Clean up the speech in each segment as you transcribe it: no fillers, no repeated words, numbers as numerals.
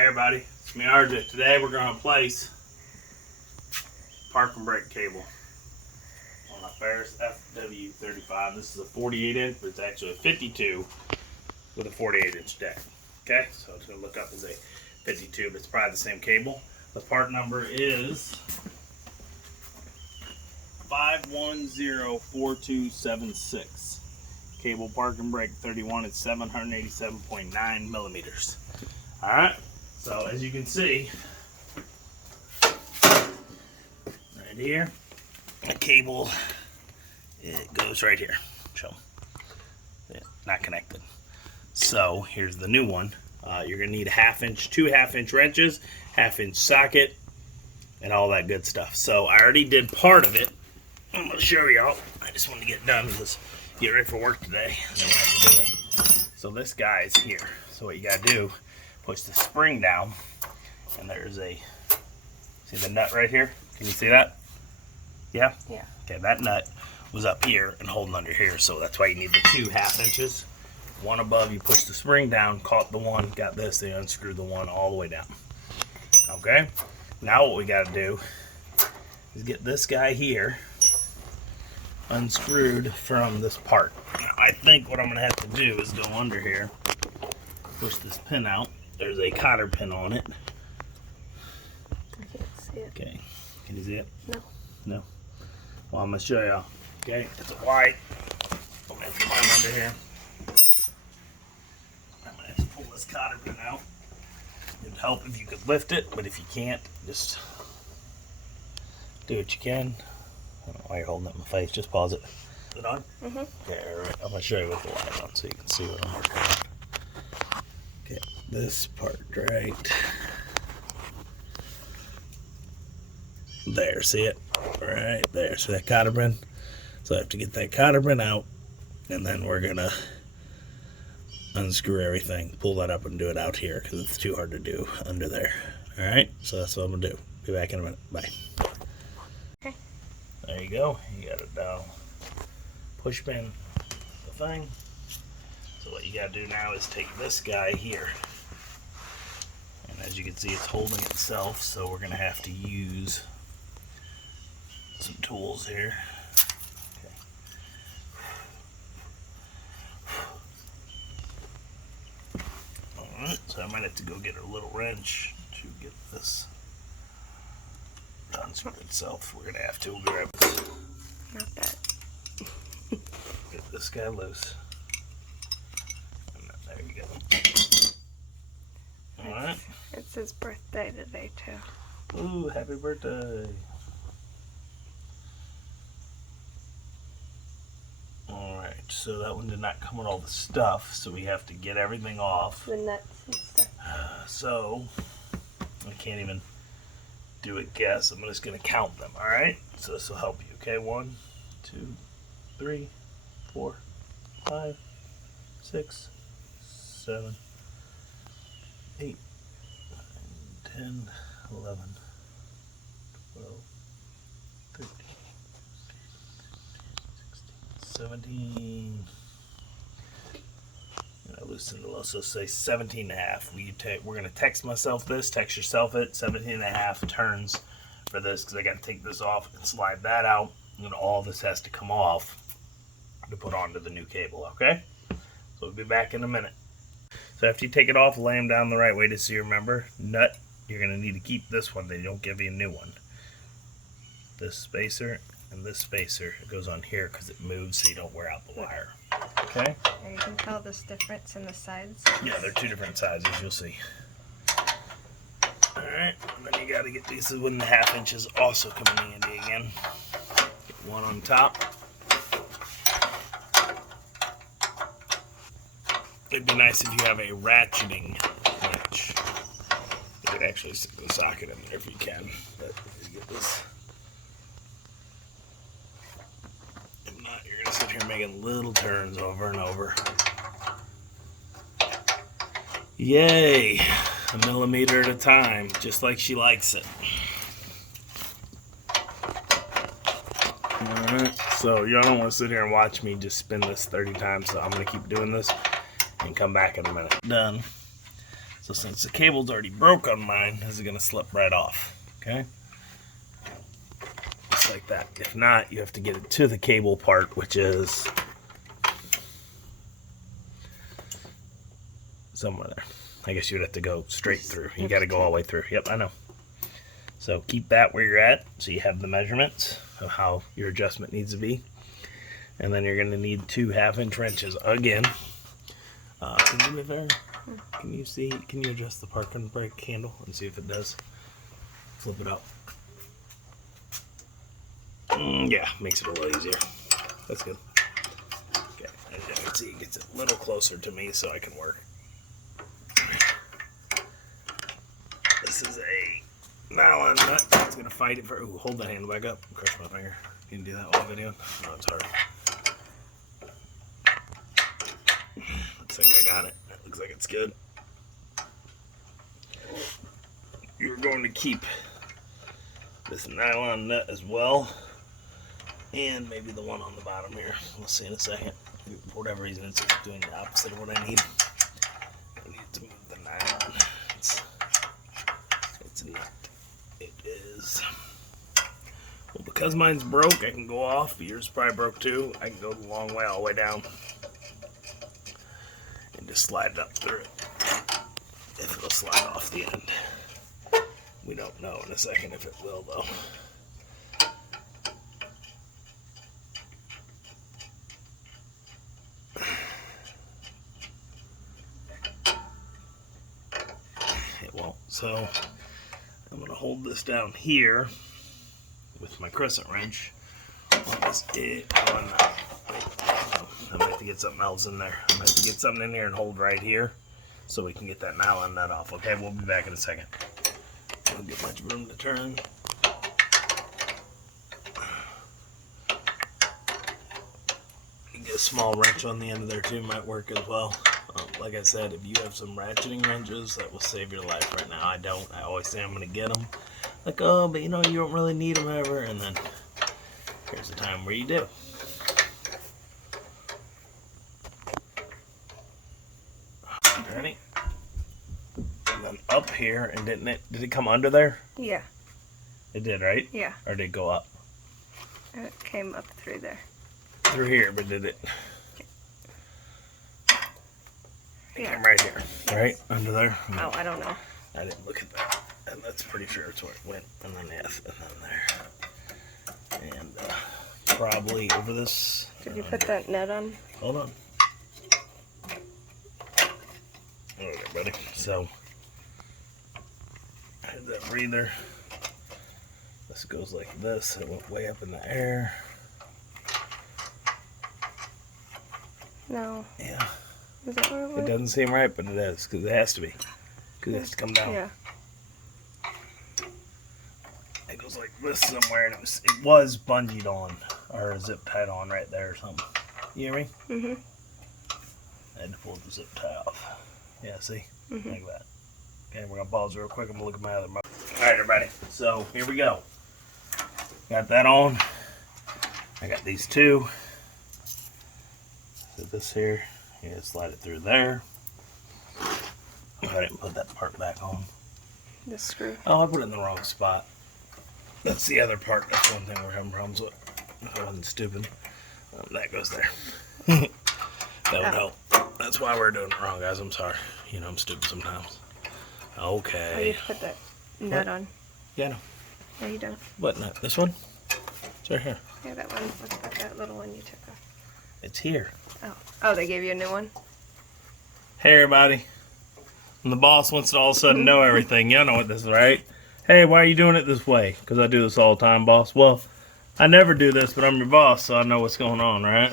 Hey everybody, it's me RJ. Today we're going to place park and brake cable on a Ferris fw35. This is a 48 inch, but it's actually a 52 with a 48 inch deck. Okay, so it's going to look up as a 52, but it's probably the same cable. The part number is 5104276. Cable park and brake 31 at 787.9 millimeters. Alright, so as you can see, right here, the cable, it goes right here. So, yeah, not connected. So here's the new one. You're going to need a 1/2 inch, 2 1/2 inch wrenches, 1/2 inch socket, and all that good stuff. So I already did part of it. I'm going to show y'all. I just wanted to get done because get ready for work today. And then we'll have to do it. So this guy is here. So what you got to do, push the spring down, and there's a, see the nut right here? Can you see that? Yeah? Yeah. Okay, that nut was up here and holding under here, so that's why you need the 2 1/2 inches. One above, you push the spring down, caught the one, got this, they unscrewed the one all the way down. Okay? Now what we got to do is get this guy here unscrewed from this part. Now, I think what I'm going to have to do is go under here, push this pin out. There's a cotter pin on it. I can't see it. Okay, can you see it? No. No? Well, I'm going to show y'all. Okay, it's white. I'm going to have to climb under here. I'm going to have to pull this cotter pin out. It would help if you could lift it, but if you can't, just do what you can. I don't know why you're holding it in my face. Just pause it. Is it on? Mm-hmm. Okay, alright. I'm going to show you with the light on so you can see what I'm working on. Okay, this part right there. See it? Right there. See that cotter pin? So I have to get that cotter pin out, and then we're going to unscrew everything. Pull that up and do it out here because it's too hard to do under there. Alright, so that's what I'm going to do. Be back in a minute. Bye. Okay. There you go. You got it down. Push pin the thing. So what you got to do now is take this guy here. And as you can see, it's holding itself, so we're going to have to use some tools here. Okay. Alright, so I might have to go get a little wrench to get this to unscrew itself. We're going to have to grab this. Not that. Get this guy loose. And there you go. Alright. It's his birthday today, too. Ooh, happy birthday. Alright, so that one did not come with all the stuff, so we have to get everything off. The nuts and stuff. So, I can't even do a guess. I'm just going to count them, alright? So this will help you, okay? 1, 2, 3, 4, 5, 6, 7, 8, 9, 10, 11, 12, 13, 16, 17. I loosen the low, so say 17 and a half. We're going to text myself this, text yourself it, 17 and a half turns for this because I got to take this off and slide that out. And all this has to come off to put onto the new cable, okay? So we'll be back in a minute. So after you take it off, lay them down the right way to see, remember, nut, you're going to need to keep this one, they don't give you a new one. This spacer and this spacer, it goes on here because it moves so you don't wear out the wire. Okay? And you can tell this difference in the sides. Yeah, they're 2 different sizes, you'll see. Alright, and then you got to get these when the 1/2 inches also come in handy again. Get one on top. It'd be nice if you have a ratcheting wrench. You could actually stick the socket in there if you can. But you get this. If not, you're going to sit here making little turns over and over. Yay! A millimeter at a time, just like she likes it. Alright, so y'all don't want to sit here and watch me just spin this 30 times, so I'm going to keep doing this and come back in a minute. Done. So since the cable's already broke on mine, this is gonna slip right off, okay? Just like that. If not, you have to get it to the cable part, which is somewhere there. I guess you'd have to go straight through. You gotta go all the way through. Yep, I know. So keep that where you're at, so you have the measurements of how your adjustment needs to be. And then you're gonna need 2 1/2-inch wrenches again. Can you move there? Can you see? Can you adjust the parking brake handle and see if it does? Flip it up. Yeah, makes it a little easier. That's good. Okay, as you can see, it gets a little closer to me so I can work. This is a nylon nut. It's gonna fight it for. Ooh, hold the handle back up. Crush my finger. You can do that while videoing. No, it's hard. Looks like I got it. It looks like it's good. You're going to keep this nylon nut as well, and maybe the one on the bottom here. We'll see in a second. For whatever reason, it's doing the opposite of what I need. I need to move the nylon. It's a nut. It is. Well, because mine's broke, I can go off. Yours probably broke too. I can go the long way all the way down and just slide it up through it. If it'll slide off the end. We don't know in a second if it will, though. It won't. So I'm going to hold this down here with my crescent wrench. I might have to get something else in there. I might have to get something in here and hold right here so we can get that nylon nut off. Okay, we'll be back in a second. Don't get much room to turn. You get a small wrench on the end of there too, might work as well. Like I said, if you have some ratcheting wrenches, that will save your life. Right now I don't. I always say I'm going to get them. Like, oh, but you know, you don't really need them ever. And then here's the time where you do. Ready? And then up here, and did it come under there? Yeah. It did, right? Yeah. Or did it go up? It came up through there. Through here, but did it? It Yeah. came right here, right? Under there? Oh, I don't know. I didn't look at that. And that's pretty sure it's where it went. And then yes, and then there. And probably over this. Did you put that net on? Hold on. Okay, buddy. So, I had that breather. This goes like this. It went way up in the air. No. Yeah. Is that where it It was? doesn't seem right, but it is, because it has to be. Because it has to come down. Yeah. It goes like this somewhere, and it was bungeed on, or zip tied on right there or something. You hear me? Mm-hmm. I had to pull the zip tie off. Yeah, see? Mm-hmm. Like that. Okay, we're going to pause real quick. I'm going to look at my other mower. Alright, everybody. So, here we go. Got that on. I got these two. So this here, yeah, slide it through there. I didn't put that part back on. The screw. Oh, I put it in the wrong spot. That's the other part. That's one thing we're having problems with. If I wasn't stupid. That goes there. That would help. That's why we're doing it wrong, guys. I'm sorry. You know, I'm stupid sometimes. Oh, you Okay. put that nut on. Yeah, no. No, you don't. What nut? This one? It's right here. Yeah, that one. What's that little one you took off? It's here. Oh. Oh, they gave you a new one? Hey, everybody. When the boss wants to all of a sudden know everything, y'all know what this is, right? Hey, why are you doing it this way? Because I do this all the time, boss. Well, I never do this, but I'm your boss, so I know what's going on, right?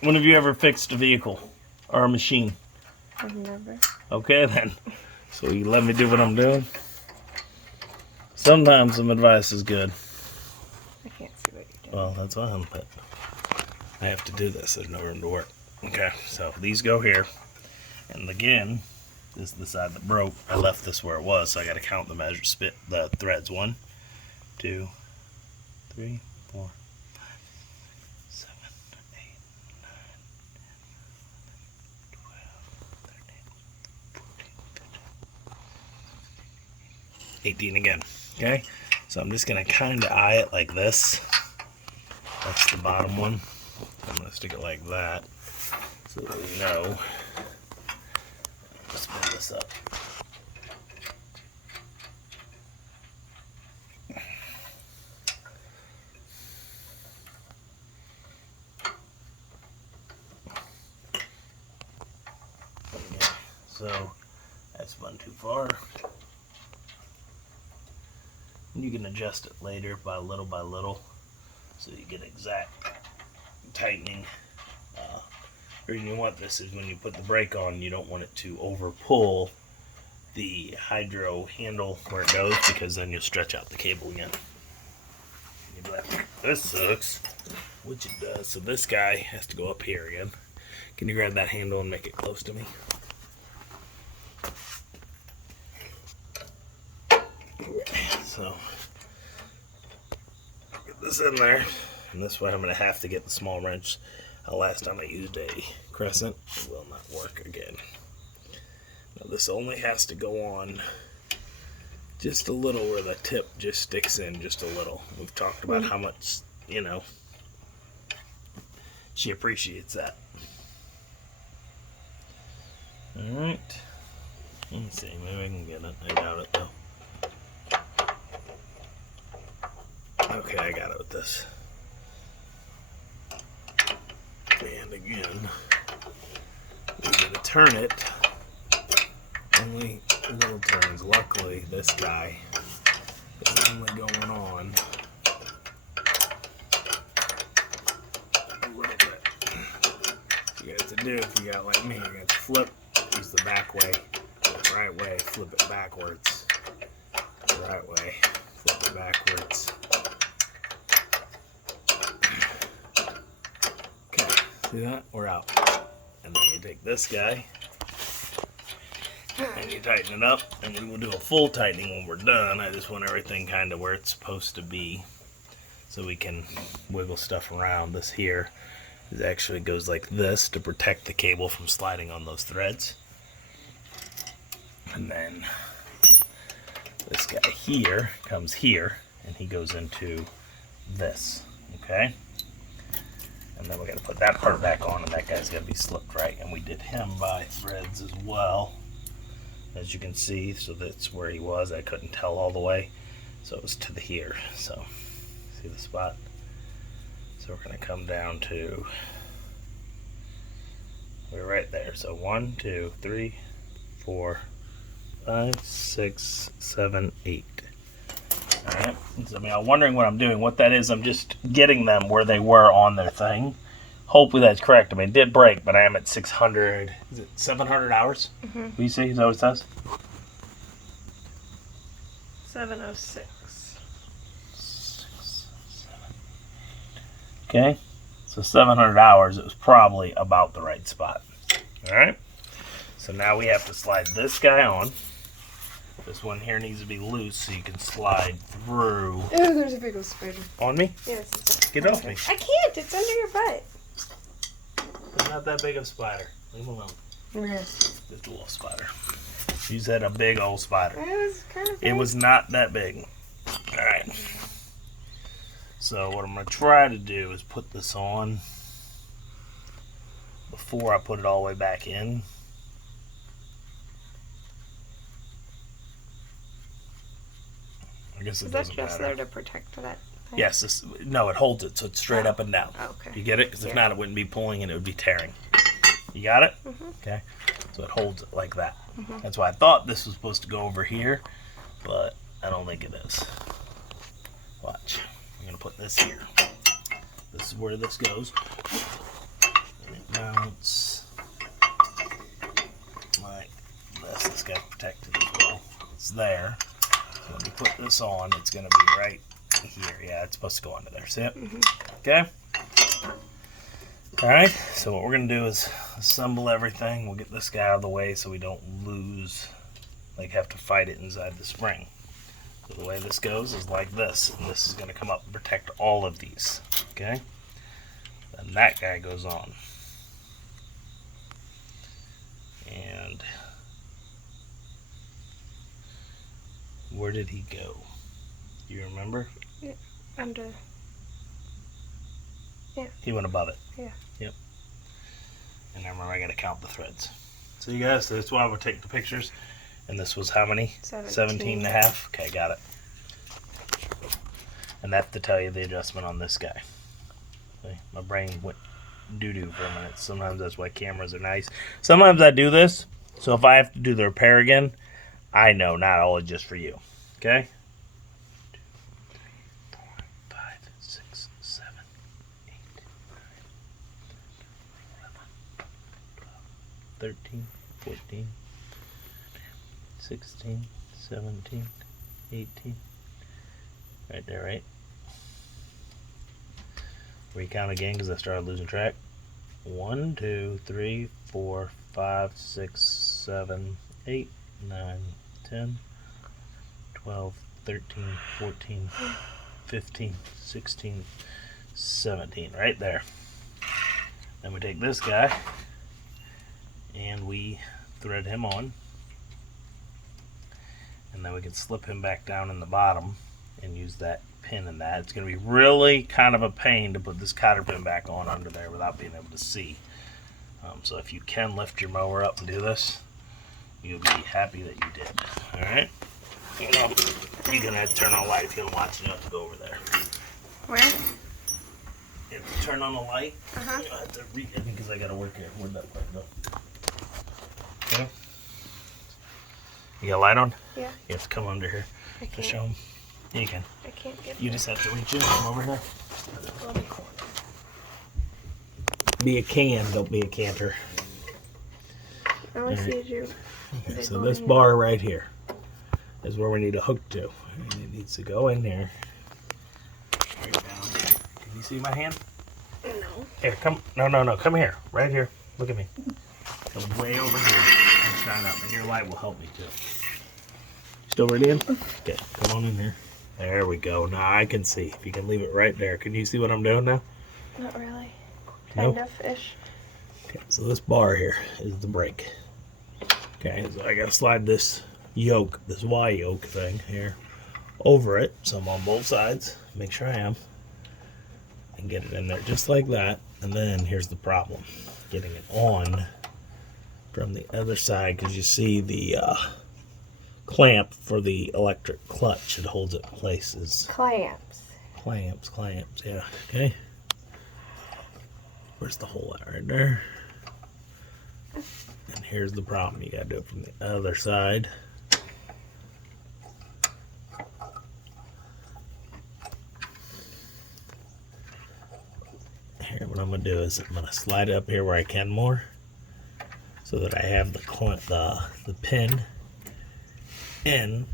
When have you ever fixed a vehicle or a machine? I've never. Okay, then. So you let me do what I'm doing? Sometimes some advice is good. I can't see what you're doing. Well, that's fine, but I have to do this. There's no room to work. Okay, so these go here. And again, this is the side that broke. I left this where it was, so I got to count the threads. 1, 2, 3, 4, 5, 7, 8, 9, 10, 12, 13, 18 again. Okay, so I'm just gonna kind of eye it like this. That's the bottom one. I'm gonna stick it like that so that we know. Spin this up. Okay, so I spun too far. You can adjust it later by little so you get exact tightening. The reason you want this is when you put the brake on, you don't want it to over pull the hydro handle where it goes, because then you'll stretch out the cable again. You'll be like, this sucks, which it does. So this guy has to go up here again. Can you grab that handle and make it close to me? So get this in there, and this way I'm going to have to get the small wrench. Last time I used a crescent, it will not work again. Now this only has to go on just a little where the tip just sticks in just a little. We've talked about how much, you know, she appreciates that. Alright. Let me see, maybe I can get it. I doubt it though. Okay, I got it with this. And again, we're going to turn it only little turns. Luckily, this guy is only going on a little bit. What you have to do, if you got like me, you got to flip, use the back way, the right way, flip it backwards, the right way, flip it backwards. See that? We're out. And then you take this guy and you tighten it up, and we will do a full tightening when we're done. I just want everything kind of where it's supposed to be so we can wiggle stuff around. This here is actually goes like this to protect the cable from sliding on those threads. And then this guy here comes here, and he goes into this, okay? And then we got to put that part back on, and that guy's got to be slipped right. And we did him by threads as well, as you can see. So that's where he was. I couldn't tell all the way, so it was to the here. So see the spot? So we're going to come down to, we're right there. So 1, 2, 3, 4, 5, 6, 7, 8. Alright, so I mean, I'm wondering what I'm doing. What that is, I'm just getting them where they were on their thing. Hopefully that's correct. I mean, it did break, but I am at 600, is it 700 hours? Mm-hmm. You see, is that what it says? 706. Okay, so 700 hours, it was probably about the right spot. Alright, so now we have to slide this guy on. This one here needs to be loose so you can slide through. Oh, there's a big old spider. On me? Yes. Get off me. I can't. It's under your butt. It's not that big of a spider. Leave him alone. Yes. Just a little spider. You said a big old spider. It was kind of big. It was not that big. Alright. So what I'm going to try to do is put this on before I put it all the way back in. I guess it doesn't matter. Is that just there to protect that thing? Yes. No, it holds it, so it's straight up and down. Oh, okay. You get it? Because if not, it wouldn't be pulling and it would be tearing. You got it? Mm-hmm. Okay. So it holds it like that. Mm-hmm. That's why I thought this was supposed to go over here, but I don't think it is. Watch. I'm going to put this here. This is where this goes. And it mounts like this. This guy's protected as well. It's there. So when you put this on, it's going to be right here. Yeah, it's supposed to go under there. See it? Mm-hmm. Okay. Alright, so what we're going to do is assemble everything. We'll get this guy out of the way so we don't lose, like have to fight it inside the spring. So the way this goes is like this, and this is going to come up and protect all of these. Okay? Then that guy goes on. And Where did he go? You remember? Yeah, under. Yeah. He went above it. Yeah. Yep. And I remember I gotta count the threads. So you guys, that's why I would take the pictures. And this was how many? 17 and a half. Okay, got it. And that's to tell you the adjustment on this guy. See, my brain went doo-doo for a minute. Sometimes that's why cameras are nice. Sometimes I do this, so if I have to do the repair again, I know not all is just for you. Okay? 2, 3, 4, 5, 6, 7, 8, 9, 11, 12, 13, 14, 16, 17, 18. Right there, right? Recount again because I started losing track. 1, 2, 3, 4, 5, 6, 7, 8, 9, 10, 12, 13, 14, 15, 16, 17. Right there. Then we take this guy and we thread him on. And then we can slip him back down in the bottom and use that pin in that. It's going to be really kind of a pain to put this cotter pin back on under there without being able to see. So if you can lift your mower up and do this, you'll be happy that you did. Alright? You're going to have to turn on the light if you're going to watch. You have to go over there. Where? You have to turn on the light. Uh-huh. You'll have to read it because I got to work here. Where'd that part go? Okay. You got a light on? Yeah. You have to come under here I to can't. show them. Yeah, you can. I can't get You there. just have to reach in. Come over here. Let me corner. Be a can, don't be a canter. All I see is you. Okay, so this bar right here is where we need a hook to. And it needs to go in there. Right down. Can you see my hand? No. Here, come. No. Come here. Right here. Look at me. Come way over here and shine up. And your light will help me too. Still ready in? Okay, come on in here. There we go. Now I can see. If you can leave it right there. Can you see what I'm doing now? Not really. No? Kind of-ish. Okay, so this bar here is the brake. Okay, so I gotta slide this yoke, this Y yoke thing here, over it. So I'm on both sides. Make sure I am. And get it in there just like that. And then here's the problem. Getting it on from the other side, because you see the clamp for the electric clutch. It holds it in place. Is Clamps. clamps, yeah. Okay. Where's the hole at? Right there. And here's the problem. You gotta do it from the other side. Here, what I'm gonna do is I'm gonna slide it up here where I can more, so that I have the pin in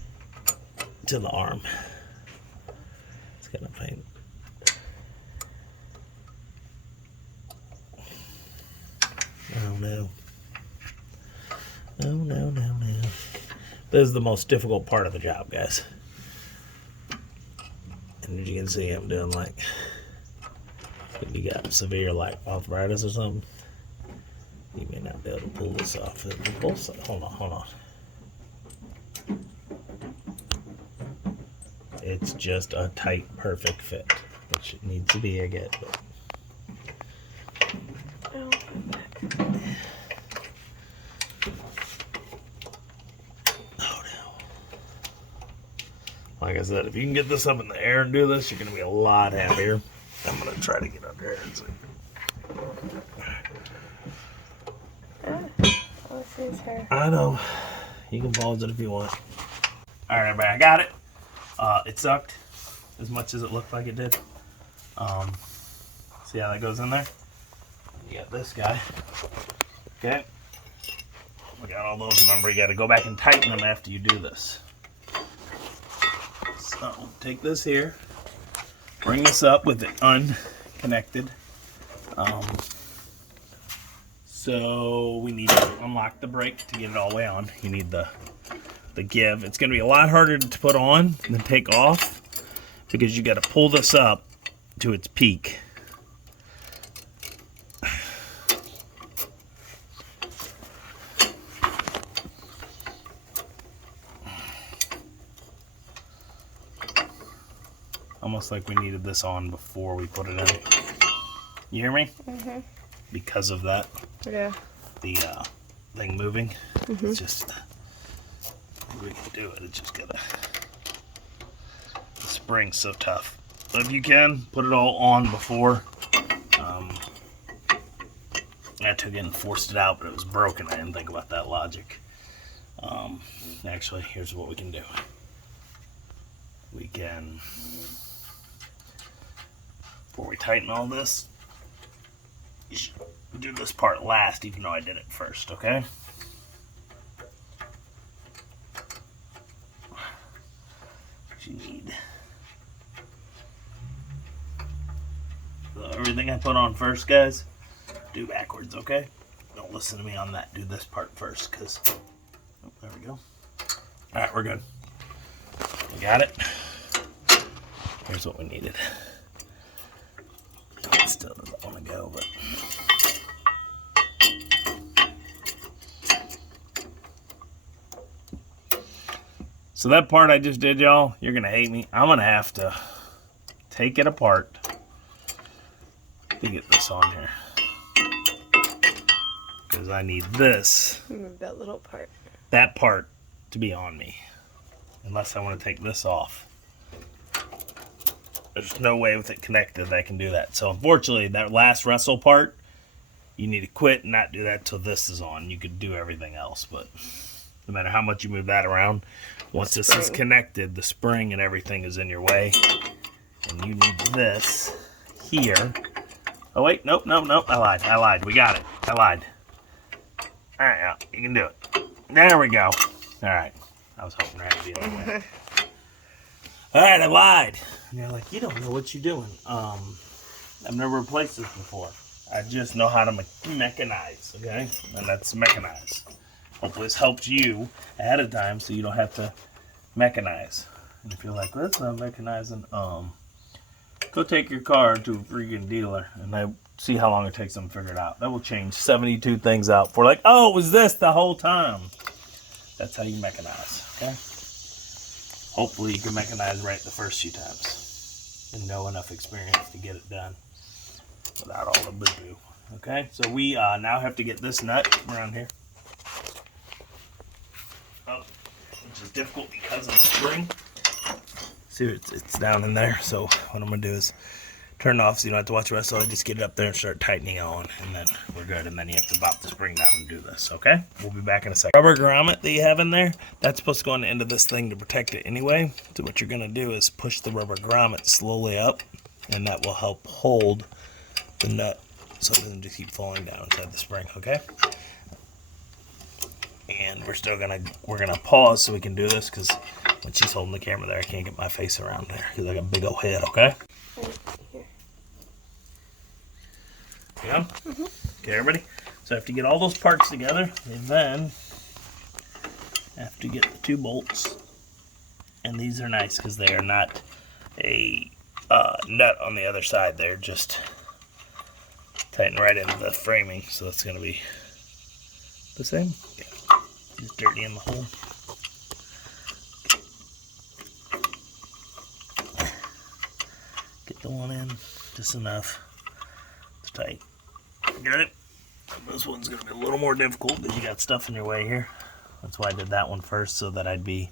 to the arm. It's gonna pain. Oh no. No. This is the most difficult part of the job, guys. And as you can see, I'm doing like, if you got severe like arthritis or something, you may not be able to pull this off. Hold on. It's just a tight, perfect fit, which it needs to be, I get, but Oh, like I said, if you can get this up in the air and do this, you're going to be a lot happier. I'm going to try to get up there and see. all I see is her. I know. You can pause it if you want. Alright, everybody, I got it. It sucked as much as it looked like it did. See how that goes in there? You got this guy. Okay. We got all those. Remember, you got to go back and tighten them after you do this. So, take this here. Bring this up with it unconnected. So we need to unlock the brake to get it all the way on. You need the give. It's going to be a lot harder to put on than take off, because you got to pull this up to its peak. Almost like we needed this on before we put it in. You hear me? Mm-hmm. Because of that, Yeah. the thing moving. Mm-hmm. It's just, we can do it. It's just gotta, the spring's so tough. But if you can, put it all on before. I took it and forced it out, but it was broken. I didn't think about that logic. Actually, here's what we can do. We can, before we tighten all this, you should do this part last, even though I did it first, okay? What you need. So everything I put on first, guys, do backwards, okay? Don't listen to me on that. Do this part first, because, oh, there we go. All right, we're good. We got it. Here's what we needed. It still doesn't want to go, but. So that part I just did, y'all, you're gonna hate me. I'm gonna have to take it apart to get this on here. Because I need this, Move that little part. that part, to be on me. Unless I want to take this off. There's no way with it connected that I can do that. So unfortunately, that last wrestle part, you need to quit and not do that till this is on. You could do everything else, but no matter how much you move that around, once this is connected, the spring and everything is in your way. And you need this here. Oh wait, nope, I lied. We got it. I lied. All right, yeah, you can do it. There we go. All right. I was hoping I had to be the other way. All right, I lied. And you're like, you don't know what you're doing. I've never replaced this before. I just know how to mechanize, okay? And that's mechanize. Hopefully this helps you ahead of time so you don't have to mechanize. And if you're like, that's not mechanizing, go take your car to a freaking dealer and see how long it takes them to figure it out. That will change 72 things out. For like, oh, it was this the whole time. That's how you mechanize, okay? Hopefully you can mechanize right the first few times and know enough experience to get it done without all the boo-boo, okay? So we now have to get this nut around here. Oh, which is difficult because of the spring. See, it's down in there, so what I'm going to do is turn it off so you don't have to watch the rest of it. Just get it up there and start tightening on, and then we're good. And then you have to bop the spring down and do this, okay? We'll be back in a second. Rubber grommet that you have in there, that's supposed to go on the end of this thing to protect it anyway. So what you're going to do is push the rubber grommet slowly up, and that will help hold the nut so it doesn't just keep falling down inside the spring, okay? And we're gonna pause so we can do this, because when she's holding the camera there, I can't get my face around there because I got a big old head, okay? Right here. Yeah? Mm-hmm. Okay, everybody? So I have to get all those parts together, and then I have to get the 2 bolts. And these are nice because they are not a nut on the other side. They're just tighten right into the framing, so that's going to be the same. Okay. Just dirty in the hole. Get the one in just enough. It's tight. Got it? This one's going to be a little more difficult because you got stuff in your way here. That's why I did that one first, so that I'd be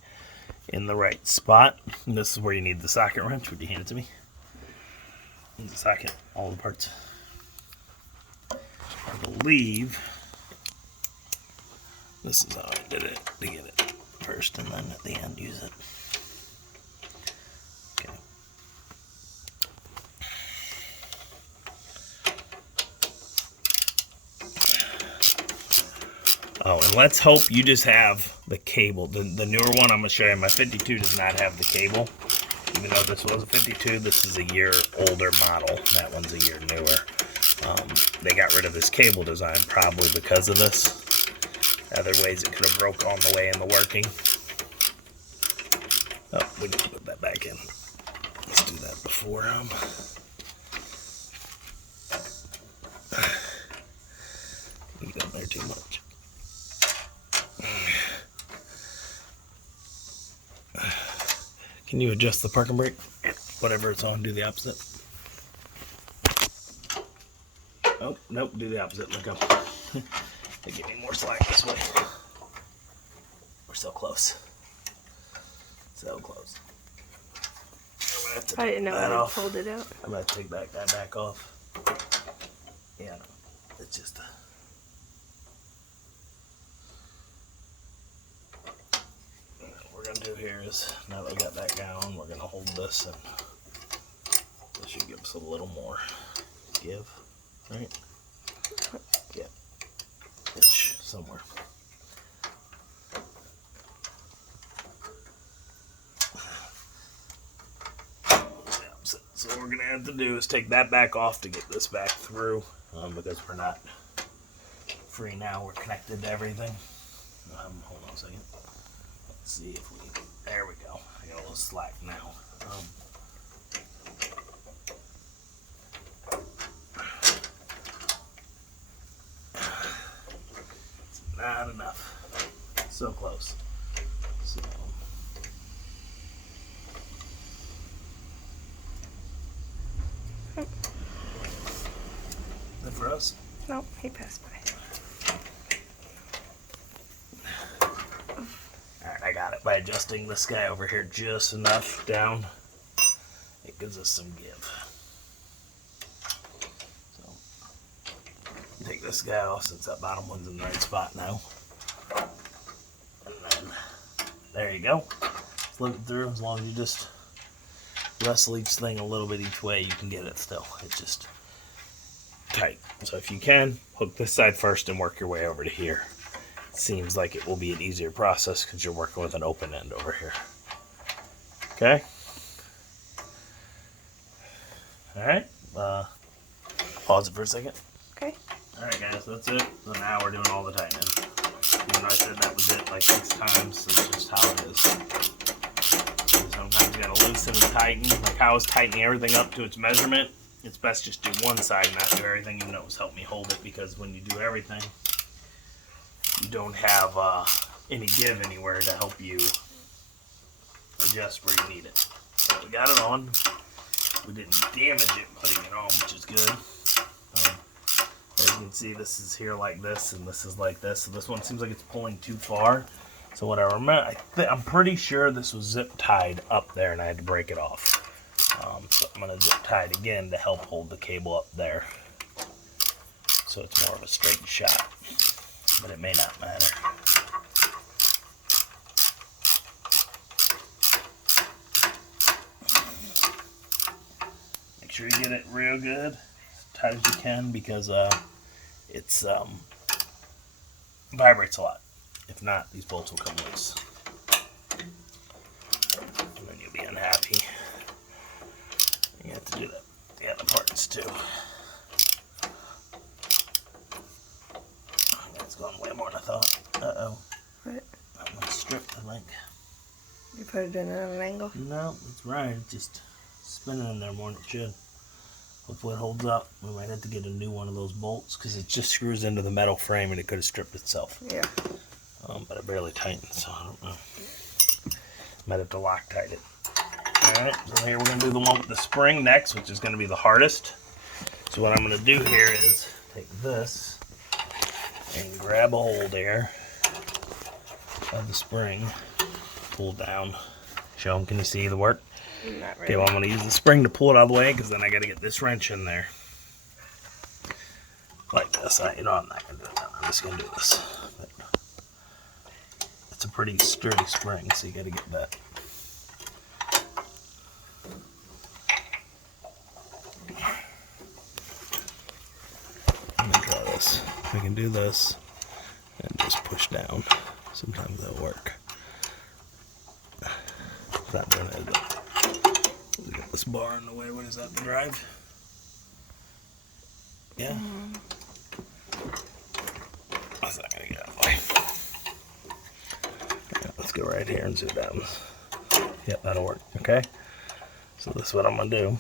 in the right spot. And this is where you need the socket wrench. Would you hand it to me? And the socket, all the parts. I believe this is how I did it, to get it first and then at the end use it. Okay. Oh, and let's hope you just have the cable. The newer one I'm going to show you, my 52 does not have the cable. Even though this was a 52, this is a year older model. That one's a year newer. They got rid of this cable design probably because of this. Other ways it could have broke on the way in the working. Oh, we need to put that back in. Let's do that before. We got there too much. Can you adjust the parking brake? whatever it's on, do the opposite. Oh, nope, do the opposite. Look up. They give me more slack this way. We're so close. So close. I'm gonna have to I didn't know that I off. pulled it out. I'm gonna take that back off. Yeah, it's just. What we're gonna do here is, now that we got that down, we're gonna hold this, and this should give us a little more give, right? Yeah, inch somewhere. So what we're gonna have to do is take that back off to get this back through, because we're not free now. We're connected to everything. Hold on a second. Let's see if we. There we go. I got a little slack now. It's not enough. So close. So. Is that for us? Nope, he passed by. Alright, I got it. By adjusting this guy over here just enough down, it gives us some give. So, take this guy off since that bottom one's in the right spot now. And then, there you go. Flip it through. As long as you just wrestle each thing a little bit each way, you can get it still. It's just tight. So if you can, hook this side first and work your way over to here. It seems like it will be an easier process because you're working with an open end over here. Okay? Alright. Pause it for a second. Okay. Alright guys, that's it. So now we're doing all the tightening. Even though I said that was it like 6 times, that's just how it is. Sometimes you gotta loosen and tighten. Like how I was tightening everything up to its measurement, it's best just do one side and not do everything, even though it was helping me hold it, because when you do everything, you don't have any give anywhere to help you adjust where you need it. So we got it on. We didn't damage it putting it on, which is good. As you can see, this is here like this, and this is like this. So this one seems like it's pulling too far. So what I remember, I'm pretty sure this was zip tied up there, and I had to break it off. So I'm going to zip tie it again to help hold the cable up there. So it's more of a straight shot, but it may not matter. Make sure you get it real good, as tight as you can, because it's vibrates a lot. If not, these bolts will come loose, and then you'll be unhappy. You have to do that the other parts too. That's going way more than I thought. Uh-oh. What? I'm gonna strip the link. You put it in at an angle? No, it's right. It's just spinning in there more than it should. Hopefully it holds up. We might have to get a new one of those bolts because it just screws into the metal frame and it could have stripped itself. Yeah. But I barely tightened, so I don't know. Might have to Loctite it. Alright, so here we're going to do the one with the spring next, which is going to be the hardest. So what I'm going to do here is take this and grab a hold there of the spring, pull down. Show them, can you see the work? Not really. Okay, well I'm going to use the spring to pull it out of the way because then I got to get this wrench in there. Like this. I'm not going to do it now. I'm just going to do this. But it's a pretty sturdy spring, so you got to get that. I'm going to try this. We can do this and just push down. Sometimes that'll work. It's not doing it, but we got this bar in the way. What is that, the drive? Yeah. That's not going to get out of the way. Yeah, let's go right here and see what happens. Yep, that'll work. Okay. So this is what I'm going to do.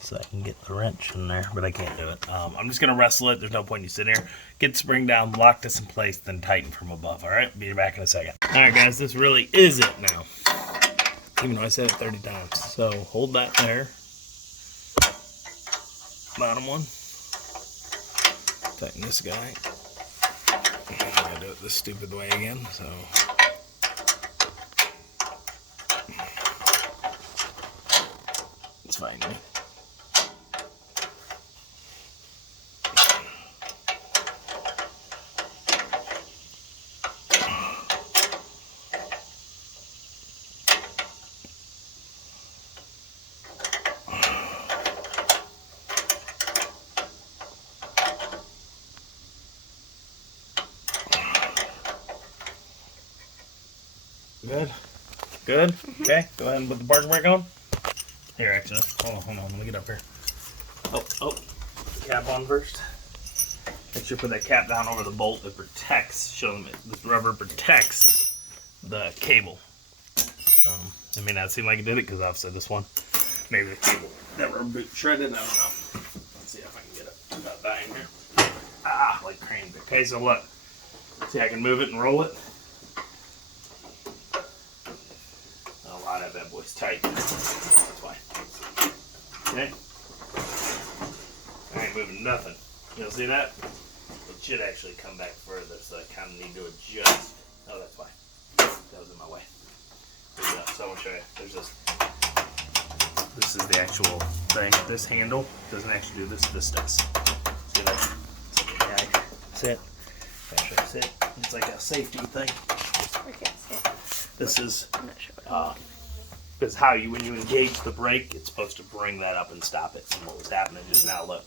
So I can get the wrench in there, but I can't do it. I'm just going to wrestle it. There's no point in you sitting here. Get the spring down, lock this in place, then tighten from above. All right? Be back in a second. All right, guys. This really is it now. even though I said it 30 times. So hold that there. Bottom one. Tighten this guy. I'm gonna do it this stupid way again, so. It's fine, right? Good? Good? Okay, go ahead and put the parking brake on. Here, actually. Hold on, let me get up here. Oh, cap on first. Make sure you put that cap down over the bolt. It protects, show them this rubber protects the cable. It may not seem like it did it because I've said this one. Maybe the cable, that rubber boot shredded, I don't know. Let's see if I can get it without dying here. Like craned. Okay, so look. See, I can move it and roll it. A lot of that boy's tight. That's why. Okay. I ain't moving nothing. You'll see that? It should actually come back further, so I kind of need to adjust. Oh, that's why. That was in my way. There you go. So I'm going to show you. There's this. This is the actual thing. This handle doesn't actually do this. This does. See that? That's it. That's it. It's like a safety thing. I can't see it. This is I'm not sure what because how you, when you engage the brake, it's supposed to bring that up and stop it. And what was happening just now, look,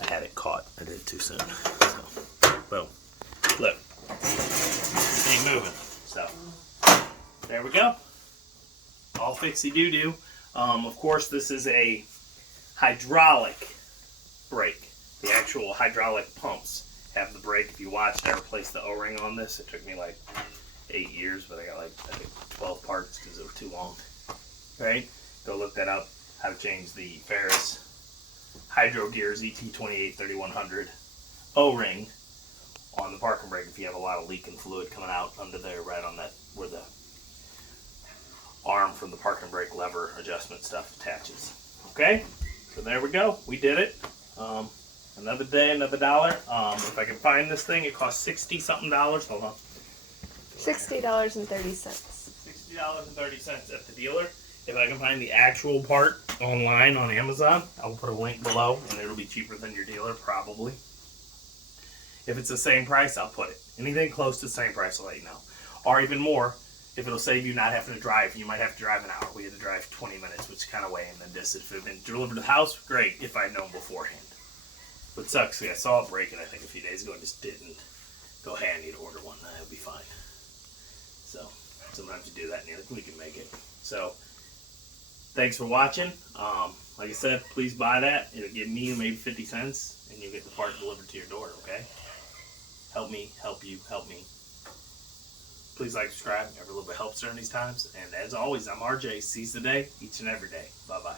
I had it caught. I did it too soon. So, boom. Look, it ain't moving. So, there we go. All fixy doo doo. Of course, this is a hydraulic brake. The actual hydraulic pumps have the brake. If you watched, I replaced the O-ring on this. It took me like 8 years, but I got like, I think 12 parts because they were too long. Right? Go look that up. How to change the Ferris Hydro Gears ET28-3100 O-ring on the parking brake if you have a lot of leaking fluid coming out under there, right on that where the arm from the parking brake lever adjustment stuff attaches. Okay? So there we go. We did it. Another day, another dollar. If I can find this thing, it costs $60-something. Hold on. $60.30. $60.30 at the dealer. If I can find the actual part online on Amazon, I'll put a link below, and it'll be cheaper than your dealer, probably. If it's the same price, I'll put it. Anything close to the same price, I'll let you know. Or even more, if it'll save you not having to drive. You might have to drive an hour. We had to drive 20 minutes, which is kind of way in the distance. If it had been delivered to the house, great, if I'd known beforehand. What sucks, I saw it breaking, I think, a few days ago and just didn't go, hey, I need to order one. That would be fine. So, sometimes you do that and you're like, we can make it. So, thanks for watching. Like I said, please buy that. It'll give me maybe 50 cents and you'll get the part delivered to your door, okay? Help me, help you, help me. Please like, subscribe. Every little bit helps during these times. And as always, I'm RJ. Seize the day, each and every day. Bye-bye.